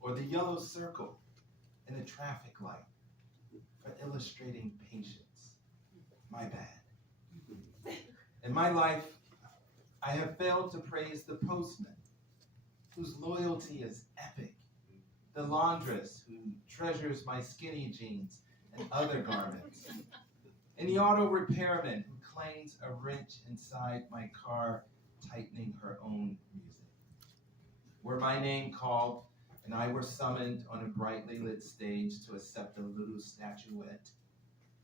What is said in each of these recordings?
or the yellow circle in a traffic light for illustrating patience. My bad. In my life, I have failed to praise the postman, whose loyalty is epic, the laundress who treasures my skinny jeans and other garments, and the auto repairman who claims a wrench inside my car, tightening her own music. Were my name called, and I were summoned on a brightly lit stage to accept a little statuette,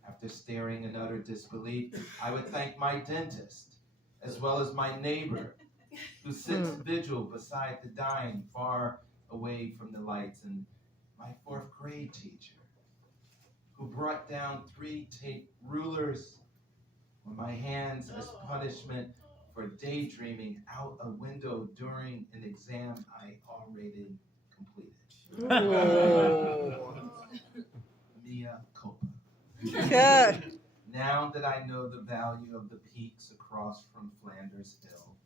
after staring in utter disbelief, I would thank my dentist, as well as my neighbor, who sits vigil beside the dying, far away from the lights, and my fourth grade teacher, who brought down 3 tape rulers on my hands as punishment for daydreaming out a window during an exam I already completed. Mea culpa. Good. Now that I know the value of the peaks across from Flanders Hill,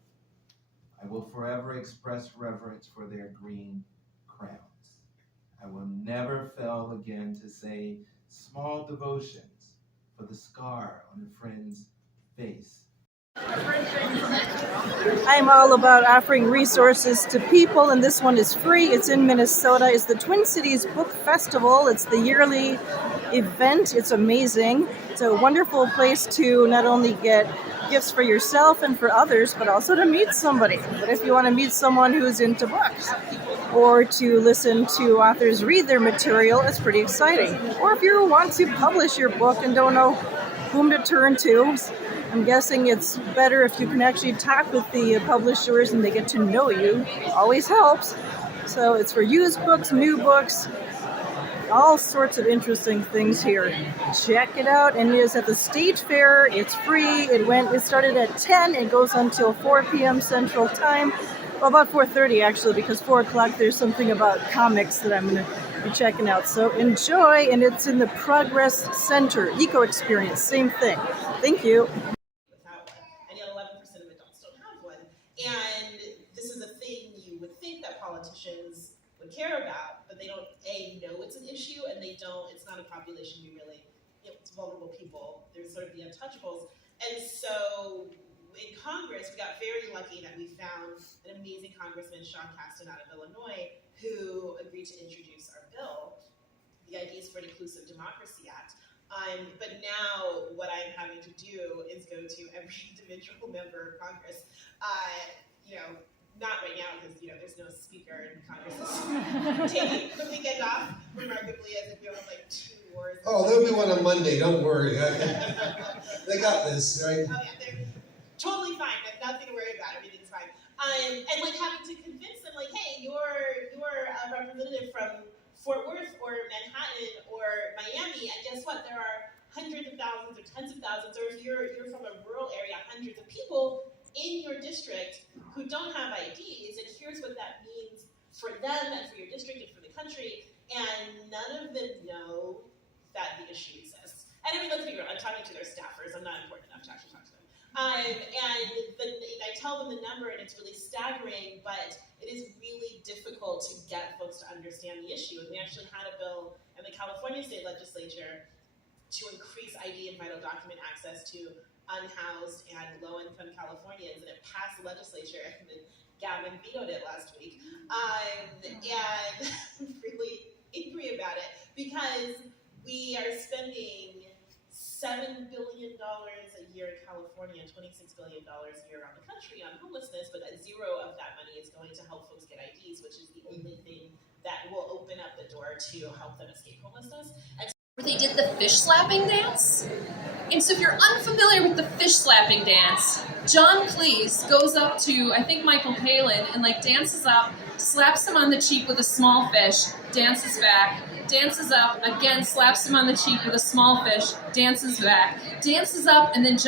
I will forever express reverence for their green crowns. I will never fail again to say small devotions for the scar on a friend's face. I'm all about offering resources to people, and this one is free. It's in Minnesota. It's the Twin Cities Book Festival. It's the yearly event. It's amazing. It's a wonderful place to not only get gifts for yourself and for others, but also to meet somebody. But if you want to meet someone who's into books, or to listen to authors read their material, it's pretty exciting. Or if you want to publish your book and don't know whom to turn to, I'm guessing it's better if you can actually talk with the publishers and they get to know you. Always helps. So it's for used books, new books, all sorts of interesting things here. Check it out. And it is at the State Fair. It's free. It started at 10. It goes until 4 p.m. Central Time. Well, about 4:30 actually, because 4 o'clock there's something about comics that I'm going to be checking out. So enjoy. And it's in the Progress Center. Eco Experience. Same thing. Thank you. And yet 11% of adults don't have one. And this is a thing you would think that politicians would care about, but they don't, know it's an issue, and it's not a population you really, it's vulnerable people. They're sort of the untouchables. And so in Congress, we got very lucky that we found an amazing Congressman, Sean Casten out of Illinois, who agreed to introduce our bill, the Ideas for an Inclusive Democracy Act. But now what I'm having to do is go to every individual member of Congress, not right now because, there's no speaker and Congress is taking the weekend off remarkably as if you have like 2 wars. Oh, there'll be one on Monday, don't worry. They got this, right? Oh yeah, they're totally fine. Nothing to worry about. Everything's fine. And having to convince them, hey, you're a representative from Fort Worth or Manhattan or Miami, and guess what? There are hundreds of thousands or tens of thousands, or if you're from a rural area, hundreds of people in your district who don't have IDs, and here's what that means for them and for your district and for the country, and none of them know that the issue exists. And let's be real, I'm talking to their staffers, I'm not important enough to actually talk to them. And I tell them the number, and it's really staggering, but it is really difficult to get folks to understand the issue. And we actually had a bill in the California state legislature to increase ID and vital document access to unhoused and low-income Californians, and it passed the legislature, and then Gavin vetoed it last week. And I'm really angry about it, because we are spending $7 billion a year in California, $26 billion a year around the country on homelessness, but zero of that money is going to help folks get IDs, which is the only thing that will open up the door to help them escape homelessness. Where they did the fish slapping dance. And so if you're unfamiliar with the fish slapping dance, John Cleese goes up to, I think, Michael Palin, and dances up, slaps him on the cheek with a small fish, dances back, dances up, again slaps him on the cheek with a small fish, dances back, dances up, and then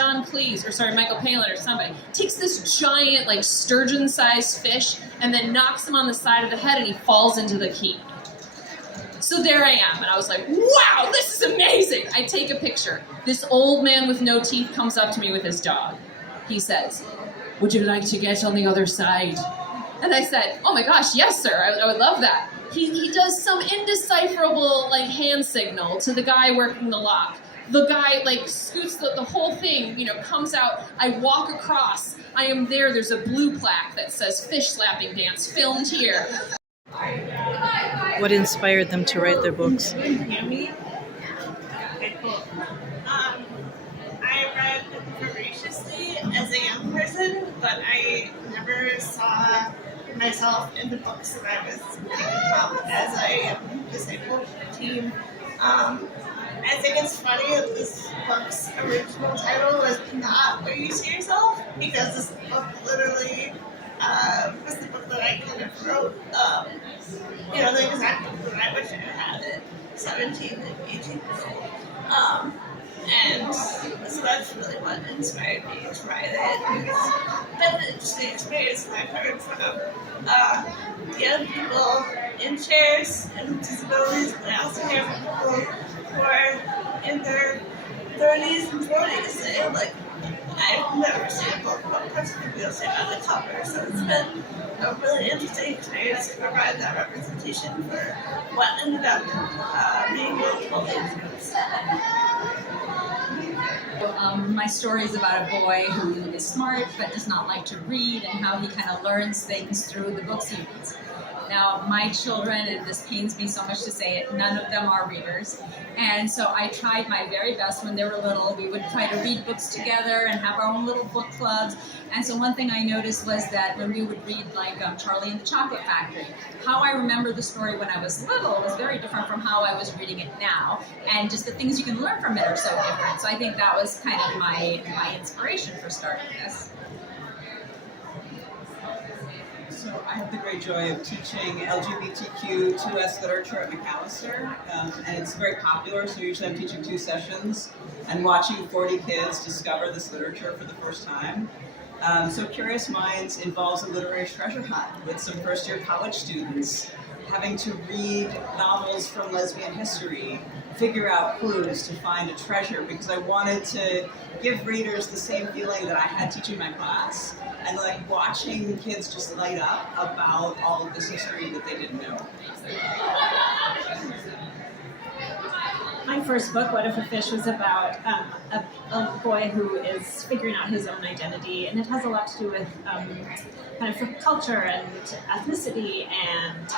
Michael Palin or somebody, takes this giant, sturgeon-sized fish, and then knocks him on the side of the head, and he falls into the Key. So there I am, and I was like, wow, this is amazing! I take a picture. This old man with no teeth comes up to me with his dog. He says, would you like to get on the other side? And I said, oh my gosh, yes, sir, I would love that. he does some indecipherable like hand signal to the guy working the lock. The guy like scoots the whole thing, comes out. I walk across. I am there. There's a blue plaque that says "Fish Slapping Dance," filmed here. What inspired them to write their books? Miami. Okay, cool. I read voraciously as a young person, but I never saw myself in the books that I was picking up as a disabled teen. I think it's funny that this book's original title was not Where You See Yourself, because this book literally was the book that I kind of wrote, the exact book that I wish I had at 17 and 18 years old. And so that's really what inspired me to write it. It's been an interesting experience that I've heard from young people in chairs and disabilities, but I also hear from people who are in their 30s and 40s saying, like, I've never seen a book about person with wheelchair on the cover, so it's been a really interesting experience to provide that representation for what ended up being multiple age groups. My story is about a boy who is smart but does not like to read, and how he kind of learns things through the books he reads. Now, my children, and this pains me so much to say it, none of them are readers. And so I tried my very best when they were little. We would try to read books together and have our own little book clubs. And so one thing I noticed was that when we would read like Charlie and the Chocolate Factory, how I remember the story when I was little was very different from how I was reading it now. And just the things you can learn from it are so different. So I think that was kind of my inspiration for starting this. So I have the great joy of teaching LGBTQ2S literature at McAllister, and it's very popular, so usually I'm teaching 2 sessions and watching 40 kids discover this literature for the first time. So Curious Minds involves a literary treasure hunt with some first-year college students having to read novels from lesbian history, figure out clues to find a treasure, because I wanted to give readers the same feeling that I had teaching my class, and like watching kids just light up about all of this history that they didn't know. My first book, What If a Fish, was about a boy who is figuring out his own identity, and it has a lot to do with kind of culture and ethnicity and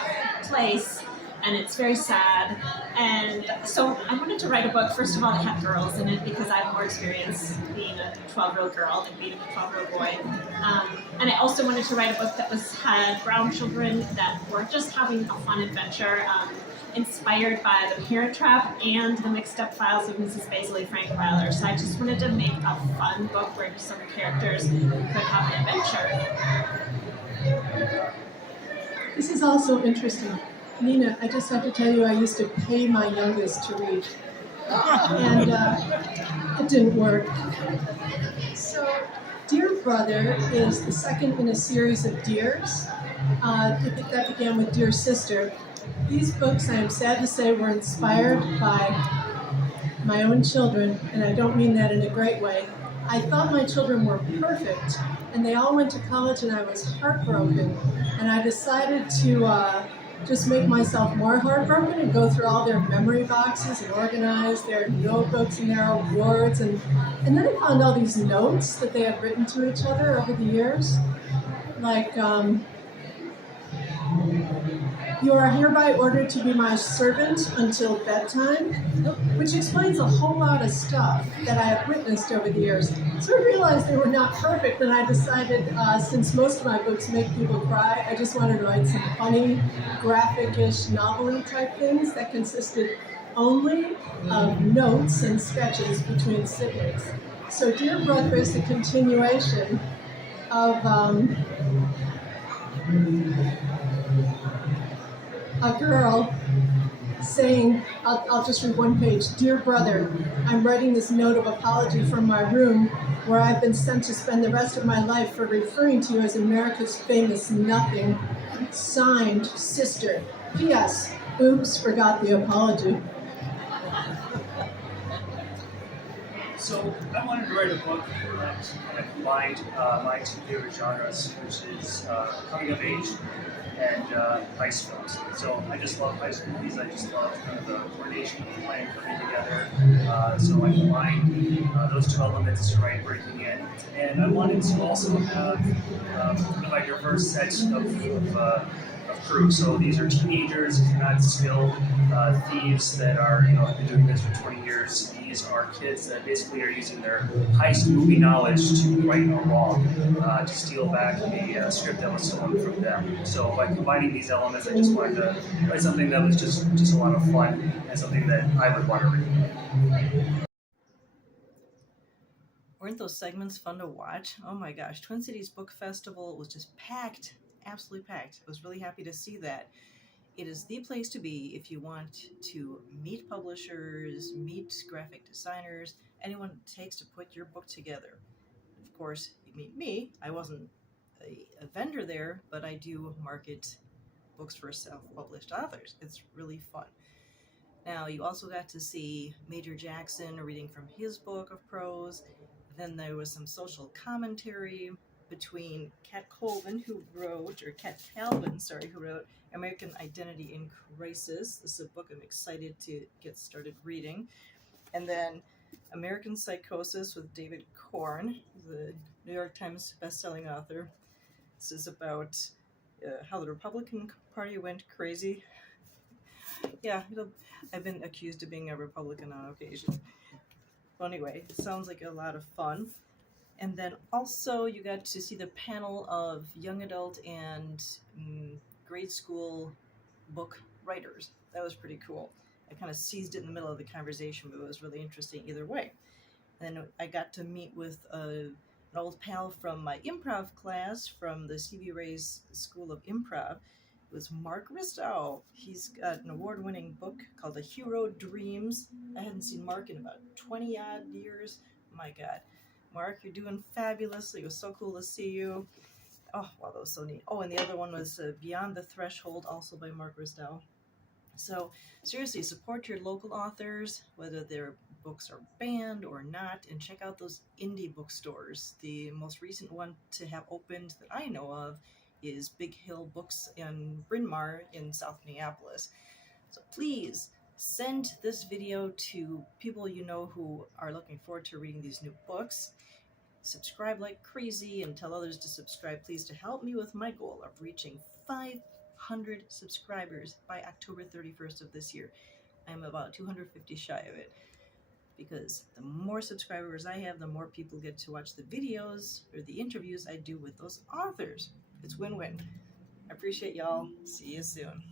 place, and it's very sad. And so I wanted to write a book, first of all, that had girls in it, because I have more experience being a 12-year-old girl than being a 12-year-old boy. And I also wanted to write a book that had brown children that were just having a fun adventure, inspired by The Parent Trap and The Mixed Up Files of Mrs. Baisley Frankweiler. So I just wanted to make a fun book where some characters could have an adventure. This is also interesting. Nina, I just have to tell you, I used to pay my youngest to read, and it didn't work. So, Dear Brother is the second in a series of Dears. That began with Dear Sister. These books, I am sad to say, were inspired by my own children, and I don't mean that in a great way. I thought my children were perfect, and they all went to college, and I was heartbroken, and I decided to just make myself more heartbroken and go through all their memory boxes and organize their notebooks and their awards, and then I found all these notes that they had written to each other over the years, like, you are hereby ordered to be my servant until bedtime, which explains a whole lot of stuff that I have witnessed over the years. So I realized they were not perfect, and I decided, since most of my books make people cry, I just wanted to write some funny, graphic-ish, novel-y type things that consisted only of notes and sketches between siblings. So Dear Brother is the continuation of a girl saying, I'll just read one page, Dear Brother, I'm writing this note of apology from my room where I've been sent to spend the rest of my life for referring to you as America's famous nothing. Signed, Sister. P.S. Oops, forgot the apology. So I wanted to write a book that kind of combined my two favorite genres, which is coming of age and heist films. So I just love heist movies. I just love kind of the coordination of the plan coming together. So I combined those two elements to write Breaking In. And I wanted to also have kind of a diverse set of crew. So these are teenagers, not skilled thieves that are, have been doing this for 20 years. These are kids that basically are using their heist movie knowledge to right a wrong, to steal back a script that was stolen from them. So by combining these elements, I just wanted to write something that was just a lot of fun and something that I would want to read. Weren't those segments fun to watch? Oh my gosh, Twin Cities Book Festival was just packed, absolutely packed. I was really happy to see that. It is the place to be if you want to meet publishers, meet graphic designers, anyone it takes to put your book together. Of course, you meet me. I wasn't a vendor there, but I do market books for self-published authors. It's really fun. Now, you also got to see Major Jackson reading from his book of prose. Then there was some social commentary between Kat Calvin, who wrote American Identity in Crisis. This is a book I'm excited to get started reading. And then American Psychosis with David Korn, the New York Times bestselling author. This is about how the Republican Party went crazy. Yeah, I've been accused of being a Republican on occasion. But anyway, it sounds like a lot of fun. And then also you got to see the panel of young adult and grade school book writers. That was pretty cool. I kind of seized it in the middle of the conversation, but it was really interesting either way. And then I got to meet with an old pal from my improv class from the C.B. Ray's School of Improv. It was Mark Ristow. He's got an award-winning book called A Hero Dreams. I hadn't seen Mark in about 20-odd years. My God. Mark, you're doing fabulously. It was so cool to see you. Oh, wow, that was so neat. Oh, and the other one was Beyond the Threshold, also by Mark Ristow. So, seriously, support your local authors, whether their books are banned or not, and check out those indie bookstores. The most recent one to have opened that I know of is Big Hill Books in Bryn Mawr in South Minneapolis. So please send this video to people you know who are looking forward to reading these new books. Subscribe like crazy and tell others to subscribe, please, to help me with my goal of reaching 500 subscribers by October 31st of this year. I'm about 250 shy of it, because the more subscribers I have, the more people get to watch the videos or the interviews I do with those authors. It's win-win. I appreciate y'all. See you soon.